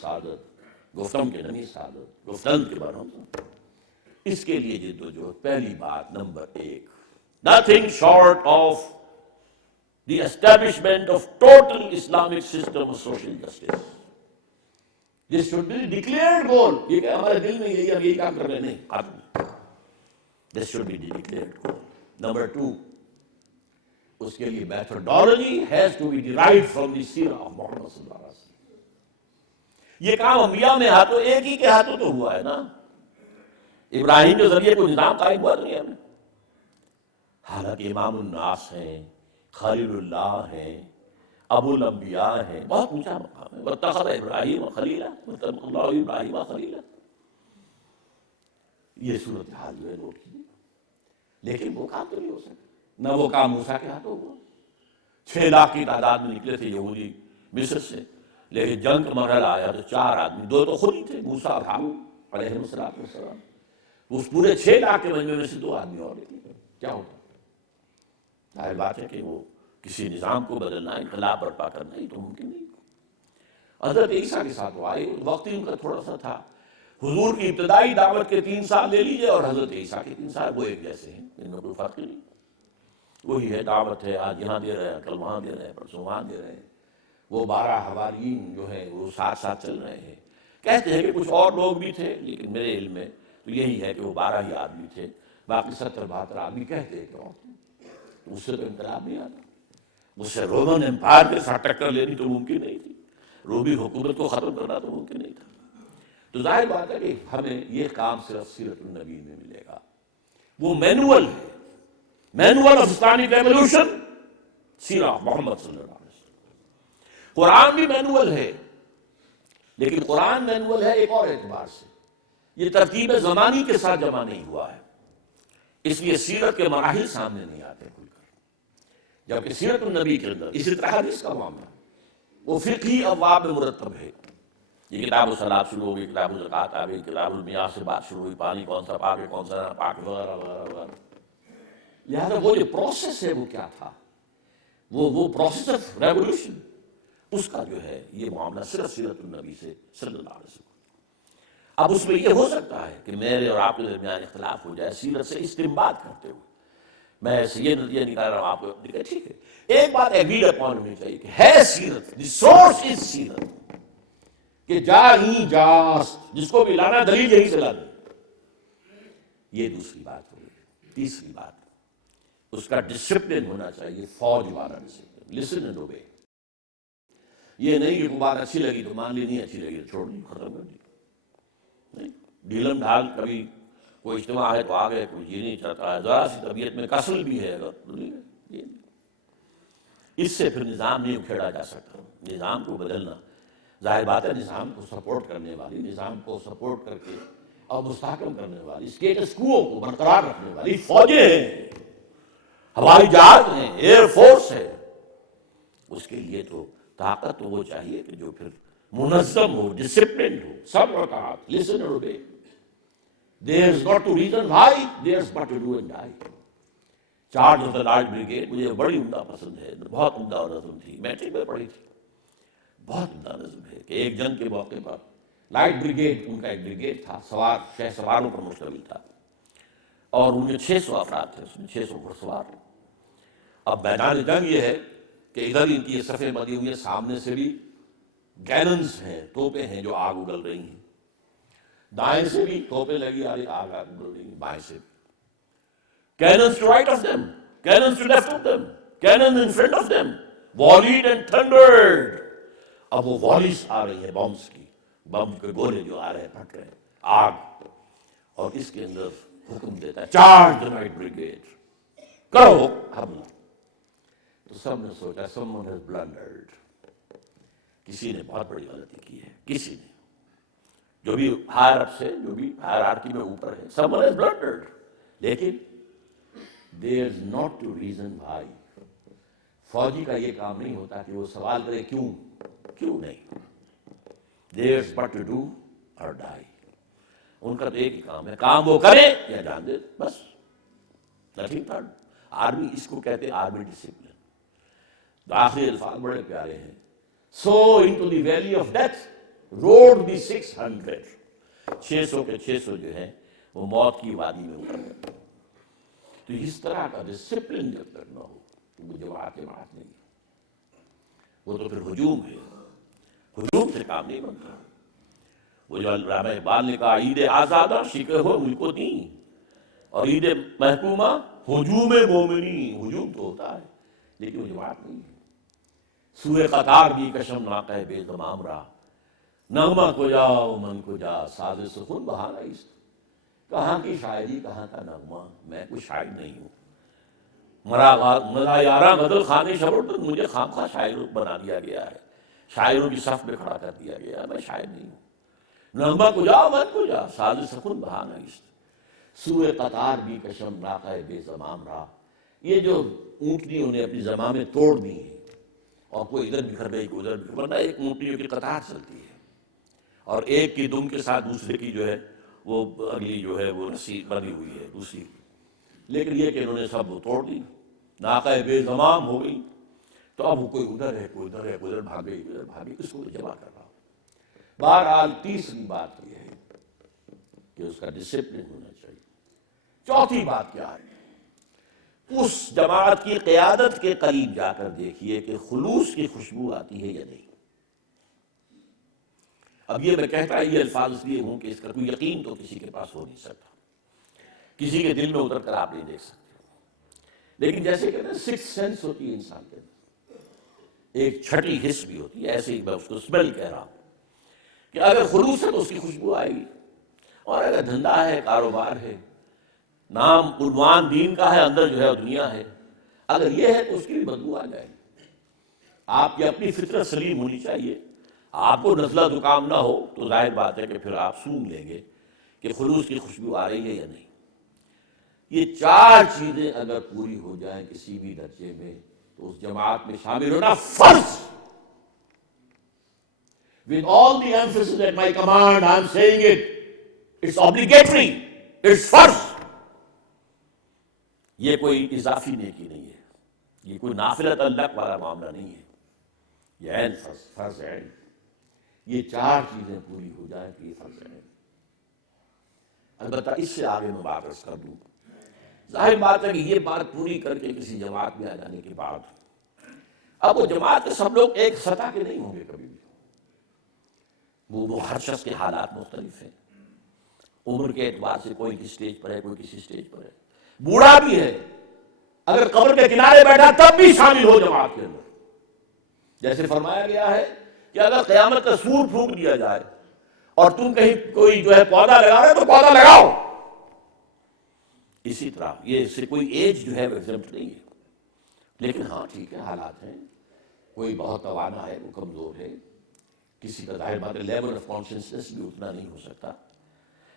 سعادت، گفتم کے نمی سعادت، گفتن کے برہم۔ اس کے لیے جدوجہد، پہلی بات number 1، nothing short of the establishment of total Islamic system of social justice. This should be the declared goal. یہ کہ ہمارے دل میں یہی ہم یہی کام کر رہے ہیں، نہیں، ختم۔ This should be the declared goal. Number 2، اس کے لیے methodology has to be derived from the سیرہ of محمد صلی اللہ علیہ وسلم۔ یہ کام انبیاء میں ہاتھوں ایک ہی کے ہاتھوں تو ہوا ہے نا، ابراہیم کے ذریعے کوئی نظام قائم ہوا دنیا میں؟ حالانکہ امام الناس ہیں، خلیل اللہ ہیں، ابو الانبیاء ہیں، بہت اونچا مقام ہے۔ واتخذ ابراہیم خلیلا، واتخذ اللہ ابراہیم خلیلا۔ یہ صورتحال جو ہے نوٹ کیجیے، لیکن وہ کام تو نہیں ہو سکتا، نہ وہ کام موسیٰ کے ہاتھوں ہوا۔ 6 لاکھ کی تعداد میں نکلے تھے یہودی مصر سے، لیکن جنگ کا مرحلہ آیا تو 4 آدمی، 2 تو خود ہی تھے، موسیٰ اور ہارون علیہ السلام۔ اس پورے 6 لاکھ کے مجموعے میں سے 2 آدمی اور نکلے، کیا ہوتا؟ ظاہر بات ہے کہ وہ کسی نظام کو بدلنا، انقلاب برپا کرنا، یہ تو ممکن نہیں۔ حضرت عیسیٰ کے ساتھ وہ آئے، وقت ہی ان کا تھوڑا سا تھا۔ حضور کی ابتدائی دعوت کے 3 سال لے لیجئے اور حضرت عیسیٰ کے 3 سال، وہ ایک جیسے ہیں، ان میں کوئی فرق نہیں۔ وہی ہے، دعوت ہے، آج یہاں دے رہے ہیں، کل وہاں دے رہے ہیں، پرسوں وہاں دے رہے ہیں۔ وہ 12 حواریین جو ہیں وہ ساتھ ساتھ چل رہے ہیں۔ کہتے ہیں کہ کچھ اور لوگ بھی تھے، لیکن میرے علم میں تو یہی ہے کہ وہ 12 ہی آدمی تھے، باقی 70-72 آدمی کہتے ہیں کہ اور تھے۔ اس سے تو انقلاب نہیں آتا، اس سے رومن امپائر کے ساتھ ٹکر لینی تو ممکن نہیں تھی، رومی حکومت کو ختم کرنا تو ممکن نہیں تھا۔ تو ظاہر بات ہے کہ ہمیں یہ کام صرف سیرت النبی میں ملے گا۔ وہ مینول ہے، مینول آف اسلامک ریولوشن، سیرہ محمد صلی اللہ علیہ وسلم۔ قرآن بھی مینول ہے، لیکن قرآن مینول ہے ایک اور اعتبار سے، یہ ترتیب زمانی کے ساتھ جمع نہیں ہوا ہے، اس لیے سیرت کے مراحل سامنے نہیں آتے کھل کر، جبکہ سیرت النبی کے اندر اسی طرح حدیث کا معاملہ وہ فقہی ابواب میں مرتب ہے۔ یہ کتاب الصلاۃ شروع ہوگی، کتاب الزکوٰۃ آ گئی، کتاب المیاہ سے بات شروع ہوئی، پانی کون سا پاک ہے کون سا نہ پاک، وغیرہ وغیرہ وغیرہ۔ لہٰذا وہ جو پروسیس ہے وہ کیا تھا، وہ پروسیس آف ریولوشن، اس کا جو ہے یہ معاملہ صرف سیرت النبی سے صلی اللہ علیہ وسلم۔ اب اس میں یہ ہو سکتا ہے کہ میرے اور آپ کے درمیان اختلاف ہو جائے سیرت سے استنباط کرتے ہوئے، میں ایسے یہ نتیجہ نکال رہا ہوں آپ کو، ٹھیک ہے، ایک بات ایگریڈ اپون ہونی چاہیے کہ ہے سیرت، دی سورس از سیرت، کہ جا ہی جاس، جس کو بھی لانا دلیل یہیں سے لانا۔ یہ دوسری بات ہوگی۔ تیسری بات، اس کا ڈسپلن ہونا چاہیے، فوج والا ڈسپلن، لسن اینڈ اوبے۔ یہ نہیں کہ کوئی بات اچھی لگی تو مان لی، نہیں اچھی لگی تو چھوڑ دی، ختم کر دی۔ نہیں، ڈھیلم ڈھال، کبھی کوئی اجتماع ہے تو آ گئے، کوئی یہ نہیں چاہتا ہے، ذرا سی طبیعت میں کسل بھی ہے اگر، اس سے پھر نظام نہیں اکھیڑا جا سکتا۔ نظام کو بدلنا، ظاہر بات ہے نظام کو سپورٹ کرنے والی، نظام کو سپورٹ کر کے اور مستحکم کرنے والی، اسٹیٹس کو برقرار رکھنے والی فوجیں ہیں، ہوائی جہاز ہیں، ایئر فورس ہے، اس کے لیے تو طاقت تو وہ چاہیے کہ جو پھر منظم ہو، ڈسپلنڈ ہو، سب وقت لسن اور obey۔ There's not to reason why, there's but to do and die۔ Charge of the large brigade مجھے بڑی عمدہ پسند ہے، بہت عمدہ نظم تھی، میٹرک میں پڑھی تھی، بہت عمدہ نظم ہے کہ ایک جنگ کے موقع پر لائٹ بریگیڈ، ان کا ایک بریگیڈ تھا، سوار 6 سواروں پر مشتمل تھا، اور ان میں 600 افراد تھے، اس میں 600 گھڑ سوار۔ اب میدان جنگ یہ ہے کہ ادھر ان کی یہ صفیں بندی ہوئی ہیں، سامنے سے بھی گیننز ہیں، توپیں ہیں جو آگ اگل رہی ہیں، دائیں سے بھی توپیں لگی آ رہی، آگ اگل رہی ہیں، بائیں سے بھی۔ Cannons to right of them, cannons to left of them, cannons in front of them, volleyed and thundered۔ اب وہ والیز آ رہی ہیں بمس کی، بم کے گولے جو آ رہے ہیں، پھٹ رہے ہیں، آگ، اور اس کے اندر حکم دیتا ہے چارج the right brigade، کرو حملہ۔ تو سب نے سوچا someone has blundered، کسی نے بہت بڑی غلطی کی ہے، کسی نے، جو بھی ہائر اپ سے، جو بھی ہائرارکی میں اوپر ہے، someone has blundered۔ لیکن there's not to reason why۔ فوجی کا یہ کام نہیں ہوتا کہ وہ سوال کرے کیوں نہیں، there's but to do or die۔ ان کا تو ایک ہی کام ہے، کام وہ کرے یا جان دے، بس، nothing third۔ آرمی، اس کو کہتے ہیں آرمی ڈسپلن۔ تو آخری الفاظ بڑے پیارے ہیں، so into the valley of death road دی 600 کے 600 جو ہے وہ موت کی وادی میں اتر گئے. تو اس طرح کا ڈسپلن جب تک نہ ہو تو وہ جماعت نہیں ہے. وہ تو پھر ہجوم ہے. ہجوم سے کام نہیں بنتا. وہ جو علامہ اقبال نے کہا عید آزادہ شکر ہو ملک کو دین اور عید محکومہ ہجوم مومنی. ہجوم تو ہوتا ہے لیکن وہ جماعت نہیں ہے. سوئے قطار بھی کشم ناقہ بے زمام راہ نغمہ کو جاؤ من کو جا ساز سخن بہانا اس. کہاں کی شاعری کہاں کا نغمہ. میں کوئی شاعر نہیں ہوں. مزا یاراں غزل خانے شبر تو مجھے خامخواہ شاعر بنا دیا گیا ہے. شاعروں کی صف میں کھڑا کر دیا گیا. میں شاعر نہیں ہوں. نغمہ کو جاؤ من کو جا ساز سخن بہانا اس. سوئے قطار بھی کشم ناقہ بے زمام راہ. یہ جو اونٹنیوں نے اپنی زمامیں توڑ دی ہیں اور کوئی ادھر بکھر گئی کوئی ادھر بکھر, ورنہ ایک اونٹنیوں کی قطار چلتی ہے اور ایک کی دم کے ساتھ دوسرے کی جو ہے وہ اگلی جو ہے وہ رسی بندھی ہوئی ہے دوسری. لیکن یہ کہ انہوں نے سب وہ توڑ دی. ناقہ بے زمام ہو گئی. تو اب وہ کوئی ادھر ہے کوئی ادھر ہے کوئی ادھر بھاگ گئی ادھر بھاگ گئی. اس کو جمع کر رہا ہوں. بہرحال تیسری بات یہ ہے کہ اس کا ڈسپلن ہونا چاہیے. چوتھی بات کیا ہے؟ اس جماعت کی قیادت کے قریب جا کر دیکھیے کہ خلوص کی خوشبو آتی ہے یا نہیں. اب یہ میں کہتا یہ الفاظ اس لیے ہوں کہ اس کا کوئی یقین تو کسی کے پاس ہو نہیں سکتا. کسی کے دل میں اتر کر آپ نہیں دیکھ سکتے. لیکن جیسے کہ سکس سینس ہوتی ہے انسان کے اندر, ایک چھٹی حس بھی ہوتی ہے. ایسے ہی میں اس کو اسمیل کہہ رہا ہوں کہ اگر خلوص ہے تو اس کی خوشبو آئے گی, اور اگر دھندا ہے کاروبار ہے نام عنوان دین کا ہے اندر جو ہے دنیا ہے, اگر یہ ہے تو اس کی بھی بدبو آ جائے گی. آپ کی اپنی فطرت سلیم ہونی چاہیے. آپ کو نزلہ زکام نہ ہو تو ظاہر بات ہے کہ پھر آپ سونگ لیں گے کہ خلوص کی خوشبو آ رہی ہے یا نہیں. یہ چار چیزیں اگر پوری ہو جائیں کسی بھی درجے میں تو اس جماعت میں شامل ہونا فرض. With all the emphasis at my command, I am saying it. It's obligatory. It's فرض. یہ کوئی اضافی نیکی نہیں ہے. یہ کوئی نافلۃ اللہ والا معاملہ نہیں ہے. یہ عین فرض ہے. یہ چار چیزیں پوری ہو جائیں کہ یہ فرض ہے. البتہ اس سے آگے میں بات عرض کر دوں. ظاہر بات ہے کہ یہ بات پوری کر کے کسی جماعت میں آ جانے کے بعد اب وہ جماعت کے سب لوگ ایک سطح کے نہیں ہوں گے کبھی بھی. وہ ہر شخص کے حالات مختلف ہیں. عمر کے اعتبار سے کوئی کسی اسٹیج پر ہے کوئی کسی اسٹیج پر ہے. بوڑھا بھی ہے اگر قبر کے کنارے بیٹھا تب بھی شامل ہو جماعت کے اندر. جیسے فرمایا گیا ہے کہ اگر قیامت کا سور پھونک دیا جائے اور تم کہیں کوئی جو ہے پودا لگا رہے تو پودا لگاؤ. اسی طرح یہ اس سے کوئی ایج جو ہے وہ ایگزمپٹ نہیں ہے. لیکن ہاں ٹھیک ہے حالات ہیں. کوئی بہت توانا ہے وہ کمزور ہے. کسی کا ظاہر بات ہے لیول آف کانشیسنس بھی اتنا نہیں ہو سکتا.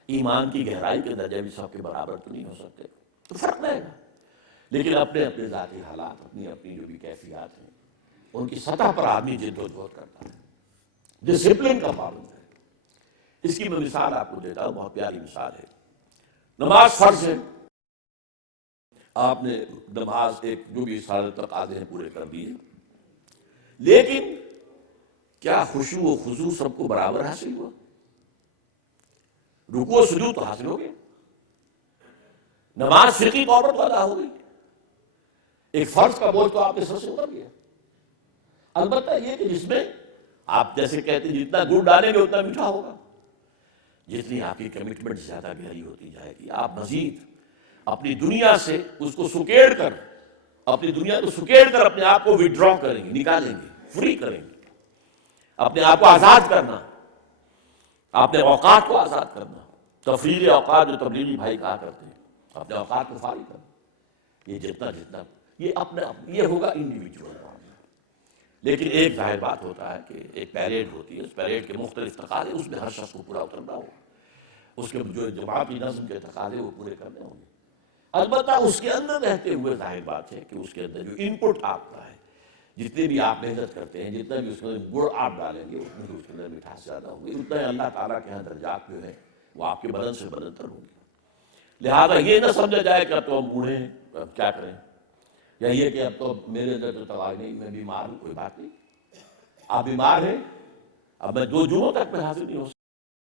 ایمان کی گہرائی کے درجے بھی سب کے برابر تو نہیں ہو سکتے. تو فرق رہے گا. لیکن اپنے اپنے ذاتی حالات اپنی اپنی جو بھی کیفیات ہیں ان کی سطح پر آدمی جد و جہد کرتا ہے. ڈسپلن کا پابند ہے. اس کی میں مثال آپ کو دیتا ہوں. بہت پیاری مثال ہے. نماز فرض ہے. آپ نے نماز ایک جو بھی سارے تقاضے ہیں پورے کر دیے. لیکن کیا خشوع و خضوع سب کو برابر حاصل ہوا؟ رکوع و سجود تو حاصل ہو گیا. نماز فقہی طور پر تو ادا ہو گئی. ایک فرض کا بوجھ تو آپ کے سر سے اتر گیا. البتہ یہ کہ جس میں آپ جیسے کہتے ہیں جتنا گڑ ڈالیں گے اتنا میٹھا ہوگا. جتنی آپ کی کمٹمنٹ زیادہ گہری ہوتی جائے گی آپ مزید اپنی دنیا سے اس کو سکیڑ کر اپنی دنیا کو سکیڑ کر اپنے آپ کو وڈرا کریں گے, نکالیں گے, فری کریں گے. اپنے آپ کو آزاد کرنا, اپنے اوقات کو آزاد کرنا. تفریحی اوقات جو تبلیغی بھائی کہا کرتے ہیں اپنے اوقات کو فارغ کرنا. یہ جتنا یہ اپنا یہ ہوگا انڈیویجول. لیکن ایک ظاہر بات ہوتا ہے کہ ایک پیریڈ ہوتی ہے. اس پیریڈ کے مختلف تقاضے اس میں ہر شخص کو پورا اترنا ہوگا. اس کے جو جماعتی نظم کے تقاضے وہ پورے کرنے ہوں گے. البتہ اس کے اندر رہتے ہوئے ظاہر بات ہے کہ اس کے اندر جو ان پٹ آپ کا ہے جتنے بھی آپ محنت کرتے ہیں جتنا بھی اس کے اندر گڑ آپ ڈالیں گے اتنی اس کے اندر مٹھاس زیادہ ہوگی. اتنا ہی اللہ تعالیٰ کے یہاں درجات جو ہے وہ آپ کے بدن سے بدن تر ہوں گے. لہٰذا یہ نہ سمجھا جائے کہ اب تو ہم بوڑھے ہیں اب کیا کریں, یا یہ کہ اب تو میرے اندر تو توازن نہیں, میں بیمار ہوں. کوئی بات نہیں. آپ بیمار ہیں, اب میں 2 جمعوں تک میں حاضر نہیں ہو